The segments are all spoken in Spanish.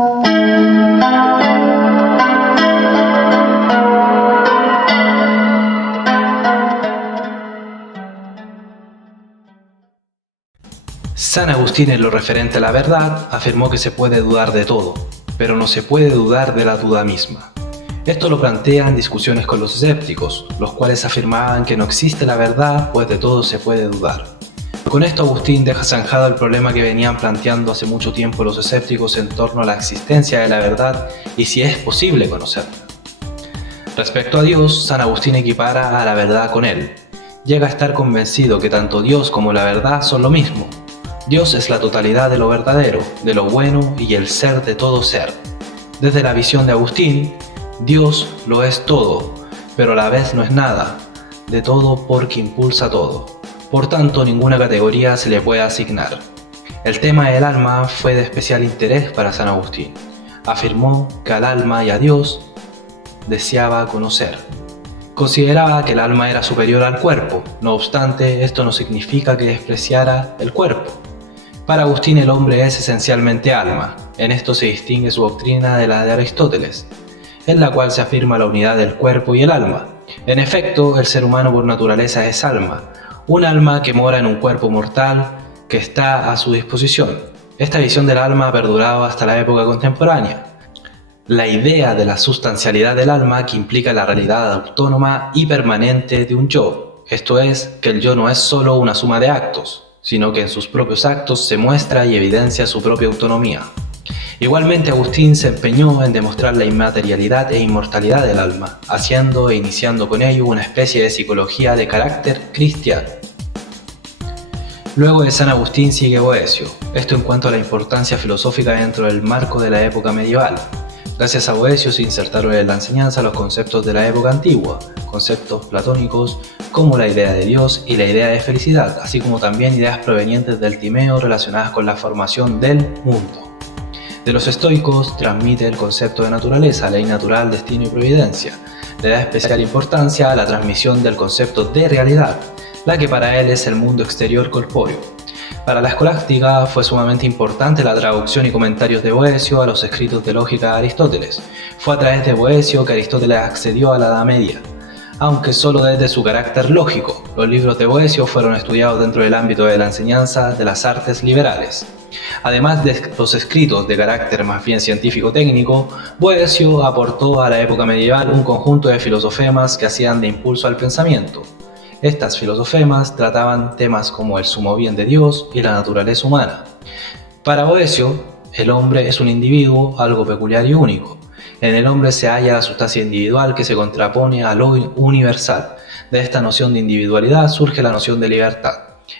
San Agustín, en lo referente a la verdad, afirmó que se puede dudar de todo, pero no se puede dudar de la duda misma. Esto lo plantea en discusiones con los escépticos, los cuales afirmaban que no existe la verdad, pues de todo se puede dudar. Con esto Agustín deja zanjado el problema que venían planteando hace mucho tiempo los escépticos en torno a la existencia de la verdad y si es posible conocerla. Respecto a Dios, San Agustín equipara a la verdad con Él. Llega a estar convencido que tanto Dios como la verdad son lo mismo. Dios es la totalidad de lo verdadero, de lo bueno y el ser de todo ser. Desde la visión de Agustín, Dios lo es todo, pero a la vez no es nada, de todo porque impulsa todo. Por tanto, ninguna categoría se le puede asignar. El tema del alma fue de especial interés para San Agustín. Afirmó que al alma y a Dios deseaba conocer. Consideraba que el alma era superior al cuerpo, no obstante, esto no significa que despreciara el cuerpo. Para Agustín el hombre es esencialmente alma. En esto se distingue su doctrina de la de Aristóteles, en la cual se afirma la unidad del cuerpo y el alma. En efecto, el ser humano por naturaleza es alma, un alma que mora en un cuerpo mortal que está a su disposición. Esta visión del alma ha perdurado hasta la época contemporánea. La idea de la sustancialidad del alma que implica la realidad autónoma y permanente de un yo, esto es, que el yo no es solo una suma de actos, sino que en sus propios actos se muestra y evidencia su propia autonomía. Igualmente Agustín se empeñó en demostrar la inmaterialidad e inmortalidad del alma, haciendo e iniciando con ello una especie de psicología de carácter cristiano. Luego de San Agustín sigue Boecio, esto en cuanto a la importancia filosófica dentro del marco de la época medieval. Gracias a Boecio se insertaron en la enseñanza los conceptos de la época antigua, conceptos platónicos como la idea de Dios y la idea de felicidad, así como también ideas provenientes del Timeo relacionadas con la formación del mundo. De los estoicos transmite el concepto de naturaleza, ley natural, destino y providencia. Le da especial importancia a la transmisión del concepto de realidad, la que para él es el mundo exterior corpóreo. Para la escolástica fue sumamente importante la traducción y comentarios de Boecio a los escritos de lógica de Aristóteles. Fue a través de Boecio que Aristóteles accedió a la Edad Media, aunque solo desde su carácter lógico. Los libros de Boecio fueron estudiados dentro del ámbito de la enseñanza de las artes liberales. Además de los escritos de carácter más bien científico-técnico, Boecio aportó a la época medieval un conjunto de filosofemas que hacían de impulso al pensamiento. Estas filosofemas trataban temas como el sumo bien de Dios y la naturaleza humana. Para Boecio, el hombre es un individuo, algo peculiar y único. En el hombre se halla la sustancia individual que se contrapone a lo universal. De esta noción de individualidad surge la noción de libertad.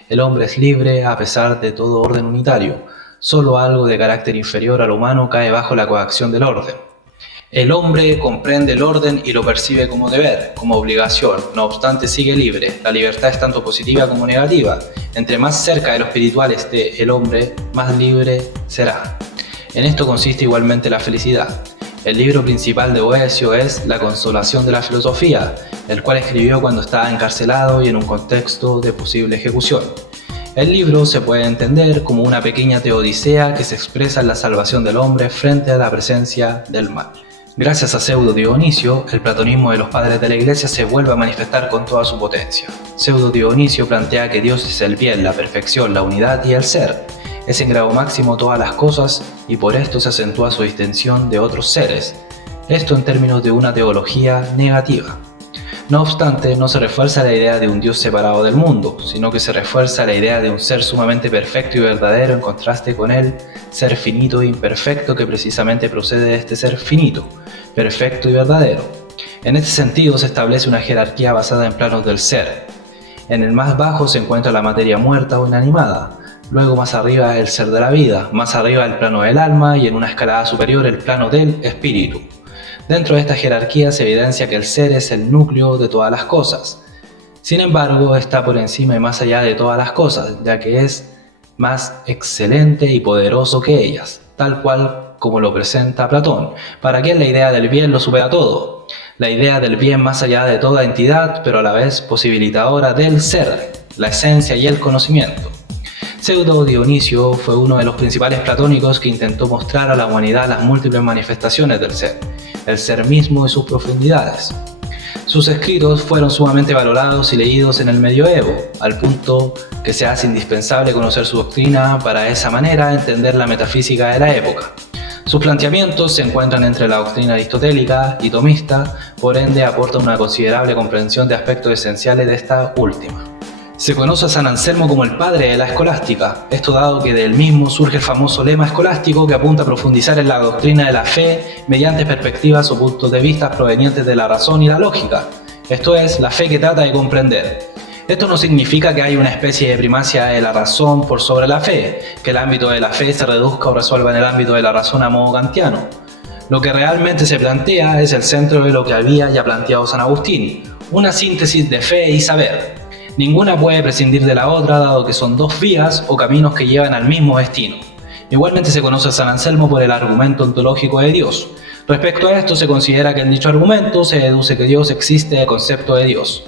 El hombre es libre a pesar de todo orden unitario. Solo algo de carácter inferior al humano cae bajo la coacción del orden. El hombre comprende el orden y lo percibe como deber, como obligación, no obstante sigue libre. La libertad es tanto positiva como negativa. Entre más cerca de lo espiritual esté el hombre, más libre será. En esto consiste igualmente la felicidad. El libro principal de Boecio es La consolación de la filosofía, el cual escribió cuando estaba encarcelado y en un contexto de posible ejecución. El libro se puede entender como una pequeña teodicea que se expresa en la salvación del hombre frente a la presencia del mal. Gracias a Pseudo Dionisio, el platonismo de los padres de la Iglesia se vuelve a manifestar con toda su potencia. Pseudo Dionisio plantea que Dios es el bien, la perfección, la unidad y el ser. Es en grado máximo todas las cosas y por esto se acentúa su distinción de otros seres. Esto en términos de una teología negativa. No obstante, no se refuerza la idea de un Dios separado del mundo, sino que se refuerza la idea de un ser sumamente perfecto y verdadero en contraste con el ser finito e imperfecto que precisamente procede de este ser finito, perfecto y verdadero. En este sentido se establece una jerarquía basada en planos del ser. En el más bajo se encuentra la materia muerta o inanimada, luego más arriba el ser de la vida, más arriba el plano del alma y en una escalada superior el plano del espíritu. Dentro de esta jerarquía se evidencia que el ser es el núcleo de todas las cosas. Sin embargo, está por encima y más allá de todas las cosas, ya que es más excelente y poderoso que ellas, tal cual como lo presenta Platón, para quien la idea del bien lo supera todo. La idea del bien más allá de toda entidad, pero a la vez posibilitadora del ser, la esencia y el conocimiento. Pseudo Dionisio fue uno de los principales platónicos que intentó mostrar a la humanidad las múltiples manifestaciones del ser, el ser mismo y sus profundidades. Sus escritos fueron sumamente valorados y leídos en el medioevo, al punto que se hace indispensable conocer su doctrina para de esa manera entender la metafísica de la época. Sus planteamientos se encuentran entre la doctrina aristotélica y tomista, por ende aportan una considerable comprensión de aspectos esenciales de esta última. Se conoce a San Anselmo como el padre de la escolástica, esto dado que de él mismo surge el famoso lema escolástico que apunta a profundizar en la doctrina de la fe mediante perspectivas o puntos de vista provenientes de la razón y la lógica, esto es, la fe que trata de comprender. Esto no significa que haya una especie de primacia de la razón por sobre la fe, que el ámbito de la fe se reduzca o resuelva en el ámbito de la razón a modo kantiano. Lo que realmente se plantea es el centro de lo que había ya planteado San Agustín, una síntesis de fe y saber. Ninguna puede prescindir de la otra, dado que son dos vías o caminos que llevan al mismo destino. Igualmente se conoce a San Anselmo por el argumento ontológico de Dios. Respecto a esto, se considera que en dicho argumento se deduce que Dios existe del concepto de Dios.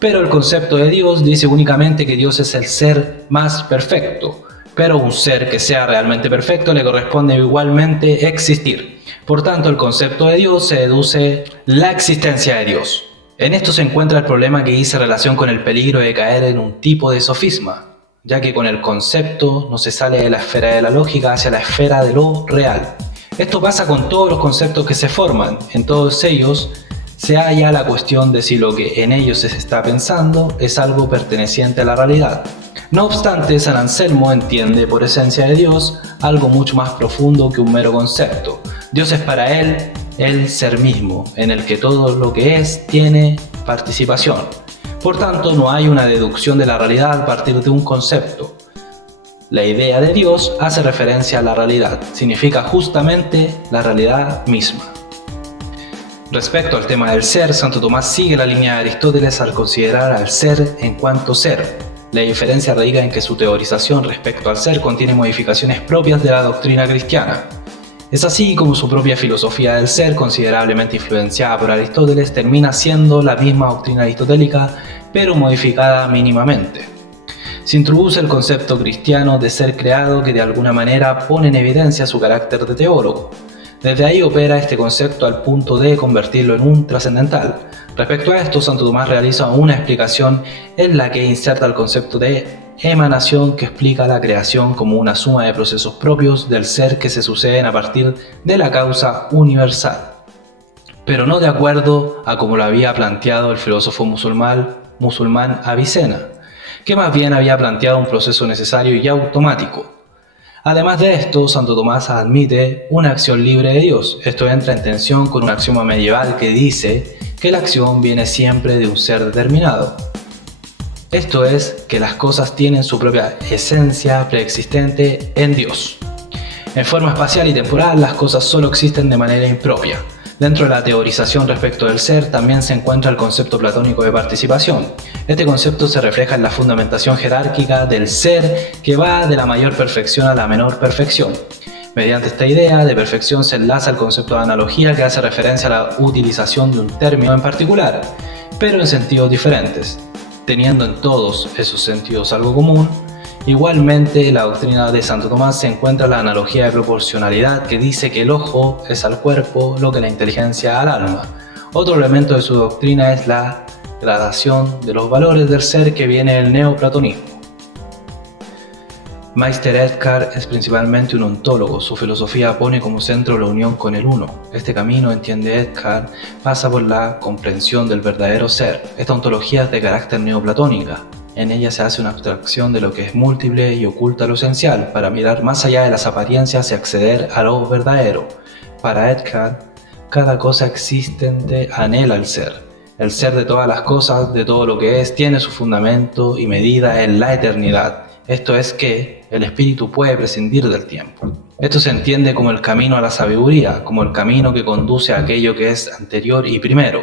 Pero el concepto de Dios dice únicamente que Dios es el ser más perfecto, pero un ser que sea realmente perfecto le corresponde igualmente existir. Por tanto, el concepto de Dios se deduce la existencia de Dios. En esto se encuentra el problema que dice relación con el peligro de caer en un tipo de sofisma, ya que con el concepto no se sale de la esfera de la lógica hacia la esfera de lo real. Esto pasa con todos los conceptos que se forman, en todos ellos se halla la cuestión de si lo que en ellos se está pensando es algo perteneciente a la realidad. No obstante, San Anselmo entiende por esencia de Dios algo mucho más profundo que un mero concepto. Dios es para él el ser mismo, en el que todo lo que es tiene participación. Por tanto, no hay una deducción de la realidad a partir de un concepto. La idea de Dios hace referencia a la realidad, significa justamente la realidad misma. Respecto al tema del ser, Santo Tomás sigue la línea de Aristóteles al considerar al ser en cuanto ser. La diferencia radica en que su teorización respecto al ser contiene modificaciones propias de la doctrina cristiana. Es así como su propia filosofía del ser, considerablemente influenciada por Aristóteles, termina siendo la misma doctrina aristotélica, pero modificada mínimamente. Se introduce el concepto cristiano de ser creado que de alguna manera pone en evidencia su carácter de teólogo. Desde ahí opera este concepto al punto de convertirlo en un trascendental. Respecto a esto, Santo Tomás realiza una explicación en la que inserta el concepto de emanación que explica la creación como una suma de procesos propios del ser que se suceden a partir de la causa universal, pero no de acuerdo a como lo había planteado el filósofo musulmán Avicena, que más bien había planteado un proceso necesario y automático. Además de esto, Santo Tomás admite una acción libre de Dios. Esto entra en tensión con un axioma medieval que dice que la acción viene siempre de un ser determinado. Esto es, que las cosas tienen su propia esencia preexistente en Dios. En forma espacial y temporal, las cosas solo existen de manera impropia. Dentro de la teorización respecto del ser, también se encuentra el concepto platónico de participación. Este concepto se refleja en la fundamentación jerárquica del ser que va de la mayor perfección a la menor perfección. Mediante esta idea de perfección se enlaza el concepto de analogía que hace referencia a la utilización de un término en particular, pero en sentidos diferentes. Teniendo en todos esos sentidos algo común, igualmente en la doctrina de Santo Tomás se encuentra la analogía de proporcionalidad que dice que el ojo es al cuerpo lo que la inteligencia al alma. Otro elemento de su doctrina es la gradación de los valores del ser que viene del neoplatonismo. Meister Eckhart es principalmente un ontólogo. Su filosofía pone como centro la unión con el uno. Este camino, entiende Eckhart, pasa por la comprensión del verdadero ser. Esta ontología es de carácter neoplatónica. En ella se hace una abstracción de lo que es múltiple y oculta lo esencial, para mirar más allá de las apariencias y acceder a lo verdadero. Para Eckhart, cada cosa existente anhela el ser. El ser de todas las cosas, de todo lo que es, tiene su fundamento y medida en la eternidad. Esto es que el espíritu puede prescindir del tiempo. Esto se entiende como el camino a la sabiduría, como el camino que conduce a aquello que es anterior y primero.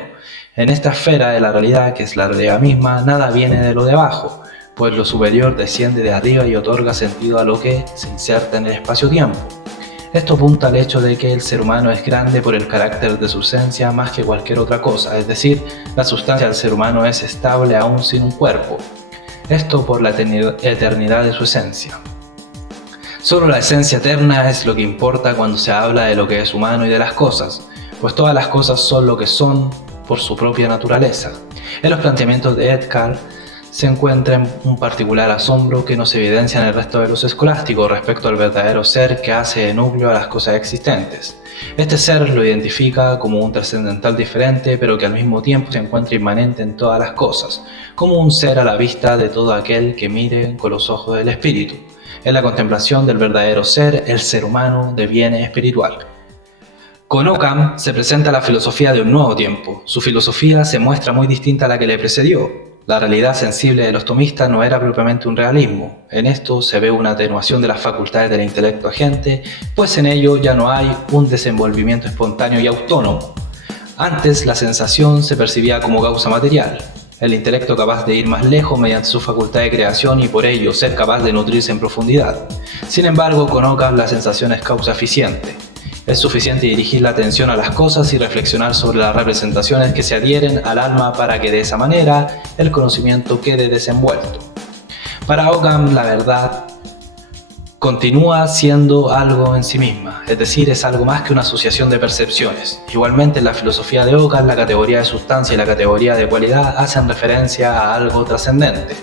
En esta esfera de la realidad, que es la realidad misma, nada viene de lo de abajo, pues lo superior desciende de arriba y otorga sentido a lo que se inserta en el espacio-tiempo. Esto apunta al hecho de que el ser humano es grande por el carácter de su esencia más que cualquier otra cosa, es decir, la sustancia del ser humano es estable aún sin un cuerpo. esto por la eternidad de su esencia. Solo la esencia eterna es lo que importa cuando se habla de lo que es humano y de las cosas, pues todas las cosas son lo que son por su propia naturaleza. En los planteamientos de Edgar se encuentra un particular asombro que no se evidencia en el resto de los escolásticos respecto al verdadero ser que hace de núcleo a las cosas existentes. Este ser lo identifica como un trascendental diferente, pero que al mismo tiempo se encuentra inmanente en todas las cosas, como un ser a la vista de todo aquel que mire con los ojos del espíritu. En la contemplación del verdadero ser, el ser humano deviene espiritual. Con Occam se presenta la filosofía de un nuevo tiempo. Su filosofía se muestra muy distinta a la que le precedió. La realidad sensible de los tomistas no era propiamente un realismo. En esto se ve una atenuación de las facultades del intelecto agente, pues en ello ya no hay un desenvolvimiento espontáneo y autónomo. Antes la sensación se percibía como causa material. El intelecto capaz de ir más lejos mediante su facultad de creación y por ello ser capaz de nutrirse en profundidad. Sin embargo, con Occam la sensación es causa eficiente. Es suficiente dirigir la atención a las cosas y reflexionar sobre las representaciones que se adhieren al alma para que de esa manera el conocimiento quede desenvuelto. Para Occam la verdad continúa siendo algo en sí misma, es decir, es algo más que una asociación de percepciones. Igualmente en la filosofía de Occam la categoría de sustancia y la categoría de cualidad hacen referencia a algo trascendente.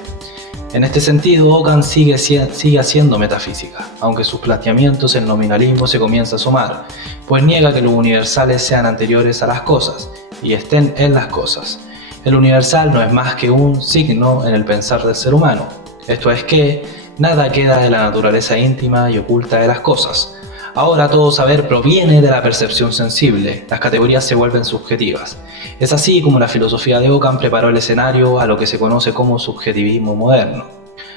En este sentido, Occam sigue haciendo metafísica, aunque sus planteamientos en nominalismo se comienza a asomar, pues niega que los universales sean anteriores a las cosas y estén en las cosas. El universal no es más que un signo en el pensar del ser humano, esto es que nada queda de la naturaleza íntima y oculta de las cosas. Ahora todo saber proviene de la percepción sensible, las categorías se vuelven subjetivas. Es así como la filosofía de Occam preparó el escenario a lo que se conoce como subjetivismo moderno.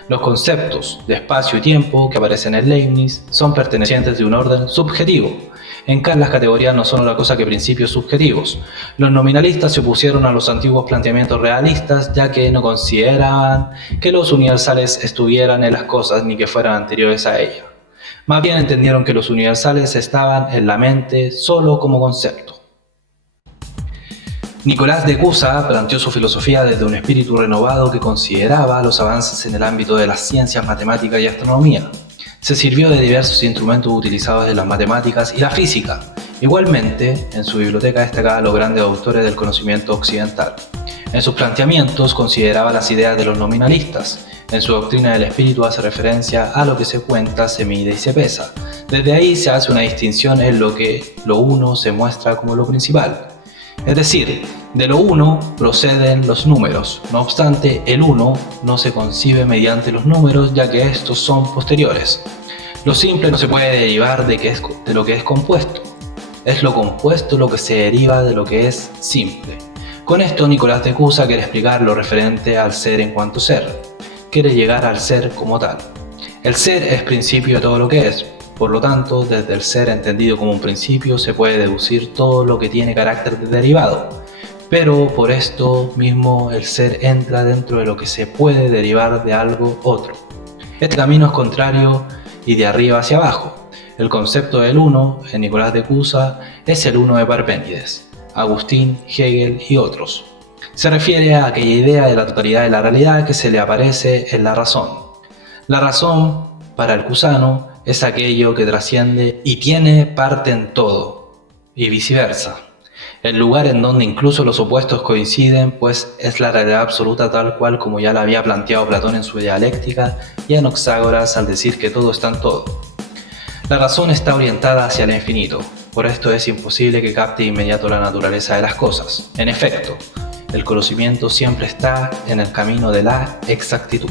Los conceptos de espacio y tiempo que aparecen en Leibniz son pertenecientes de un orden subjetivo. En Kant las categorías no son otra cosa que principios subjetivos. Los nominalistas se opusieron a los antiguos planteamientos realistas ya que no consideraban que los universales estuvieran en las cosas ni que fueran anteriores a ellas. Más bien entendieron que los universales estaban en la mente solo como concepto. Nicolás de Cusa planteó su filosofía desde un espíritu renovado que consideraba los avances en el ámbito de las ciencias, matemáticas y astronomía. Se sirvió de diversos instrumentos utilizados en las matemáticas y la física. Igualmente, en su biblioteca destacaba los grandes autores del conocimiento occidental. En sus planteamientos consideraba las ideas de los nominalistas. En su doctrina del espíritu hace referencia a lo que se cuenta, se mide y se pesa. Desde ahí se hace una distinción en lo que lo uno se muestra como lo principal. Es decir, de lo uno proceden los números. No obstante, el uno no se concibe mediante los números ya que estos son posteriores. Lo simple no se puede derivar de lo que es compuesto. Es lo compuesto lo que se deriva de lo que es simple. Con esto Nicolás de Cusa quiere explicar lo referente al ser en cuanto ser. Quiere llegar al ser como tal. El ser es principio de todo lo que es, por lo tanto, desde el ser entendido como un principio se puede deducir todo lo que tiene carácter de derivado, pero por esto mismo el ser entra dentro de lo que se puede derivar de algo otro. Este camino es contrario y de arriba hacia abajo. El concepto del uno, en Nicolás de Cusa, es el uno de Parménides, Agustín, Hegel y otros. Se refiere a aquella idea de la totalidad de la realidad que se le aparece en la razón. La razón, para el cusano, es aquello que trasciende y tiene parte en todo, y viceversa. El lugar en donde incluso los opuestos coinciden, pues es la realidad absoluta tal cual como ya la había planteado Platón en su dialéctica y Anaxágoras al decir que todo está en todo. La razón está orientada hacia el infinito, por esto es imposible que capte de inmediato la naturaleza de las cosas. En efecto, el conocimiento siempre está en el camino de la exactitud.